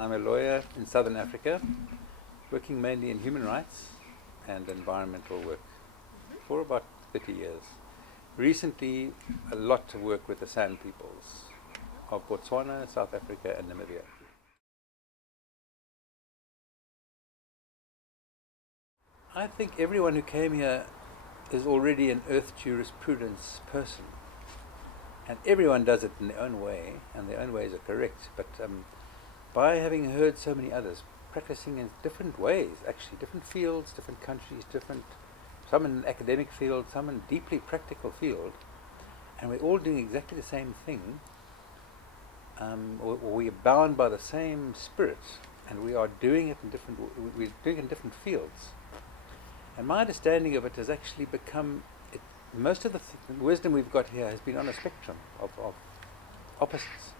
I'm a lawyer in Southern Africa, working mainly in human rights and environmental work for about 30 years. Recently, a lot of work with the San peoples of Botswana, South Africa and Namibia. I think everyone who came here is already an Earth Jurisprudence person. And everyone does it in their own way, and their own ways are correct. But by having heard so many others practicing in different ways, actually, different fields, different countries, some in an academic field, some in a deeply practical field, and we're all doing exactly the same thing, or we are bound by the same spirit, and we are doing it in different fields. And my understanding of it has actually become, most of the wisdom we've got here has been on a spectrum of opposites.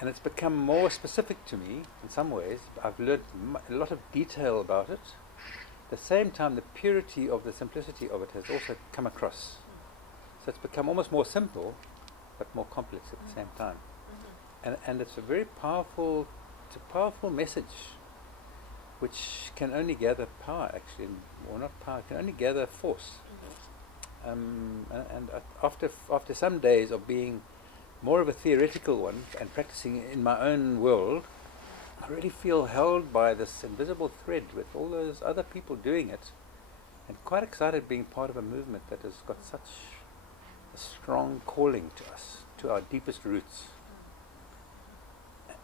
And it's become more specific to me in some ways. I've learned a lot of detail about it. At the same time, the purity of the simplicity of it has also come across. So it's become almost more simple, but more complex at the same time. And it's a very powerful message, which can only gather power, actually, or not power, can only gather force. And after some days of being more of a theoretical one and practicing in my own world, I really feel held by this invisible thread with all those other people doing it, and quite excited being part of a movement that has got such a strong calling to us, to our deepest roots.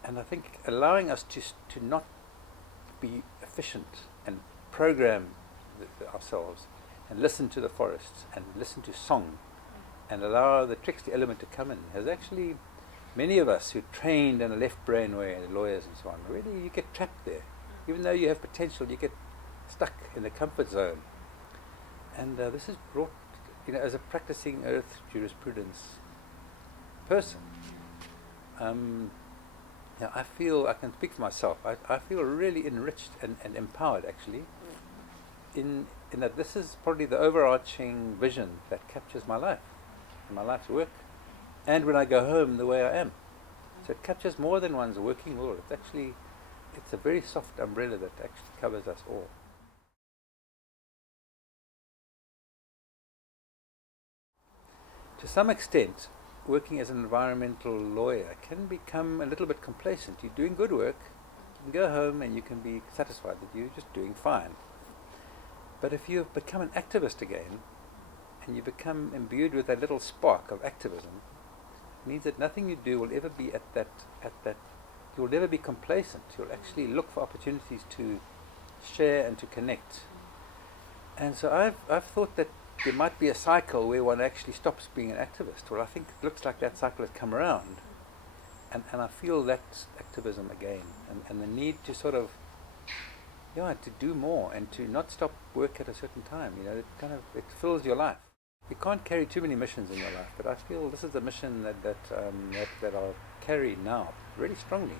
And I think allowing us to not be efficient and program ourselves and listen to the forests and listen to song and allow the tricksy element to come in has actually, many of us who trained in a left brain way, lawyers and so on, really you get trapped there. Even though you have potential, you get stuck in the comfort zone. And this has brought, as a practicing Earth Jurisprudence person, I feel, I can speak for myself, I feel really enriched and empowered actually in that this is probably the overarching vision that captures my life, and my life's work, and when I go home the way I am. So it captures more than one's working world. It's a very soft umbrella that actually covers us all. To some extent, working as an environmental lawyer can become a little bit complacent. You're doing good work, you can go home and you can be satisfied that you're just doing fine. But if you become an activist again, and you become imbued with that little spark of activism, it means that nothing you do will ever be at that, you'll never be complacent. You'll actually look for opportunities to share and to connect. And so I've thought that there might be a cycle where one actually stops being an activist. Well, I think it looks like that cycle has come around. And I feel that activism again, and the need to sort of, to do more and to not stop work at a certain time. It fills your life. You can't carry too many missions in your life, but I feel this is a mission that I'll carry now really strongly.